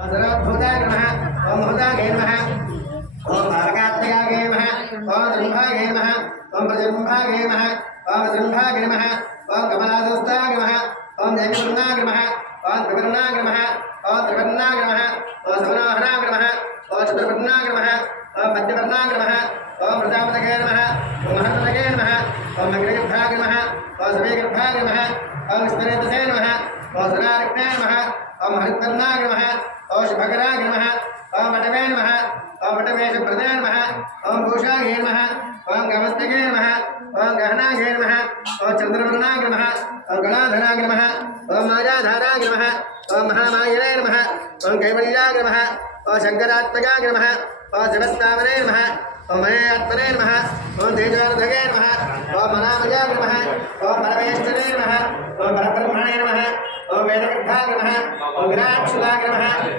सर्वभूताय नमः ओम भूताय नमः ओम भागकात्मयाय नमः ओम ब्रह्माय नमः ओम प्रजन्माय नमः ओम ब्रह्माय नमः ओम कमलादस्ताय नमः ओम जयवर्णाय नमः ओम त्रिवर्णाय नमः ओम त्रिवर्णाय नमः ओम सवनाहनाय नमः ओम चतुर्वर्णाय नमः ओम मध्यवर्णाय नमः ओम प्रजापतये नमः ओम महर्तये नमः ओम अग्रगर्भाय नमः ओम सवेगर्भाय नमः ओम स्मरेतसे नमः ओम सनारक्ताय नमः ओम हरितवर्णाय नमः ओम शुभकराय नमः ओम वटवे नमः ओम वटवेशप्रदाय नमः ओम भूषाय नमः ओम गमस्तके नमः ओम गहनाय नमः ओम चंद्रवर्णाय नमः ओम गणाधराय नमः ओम मायाधाराय नमः ओम महामायने नमः ओम कैवल्याय नमः ओम शंकरात्मकाय नमः ओम जगत्तावने नमः ओम महेयात्मने नमः ओम तेजोर्धगे नमः ओम मनामयाय नमः ओम परमेश्वरे नमः ओम परब्रह्मणे नमः ओम वेदगर्भाय नमः ओम विराट्शूलाय नमः।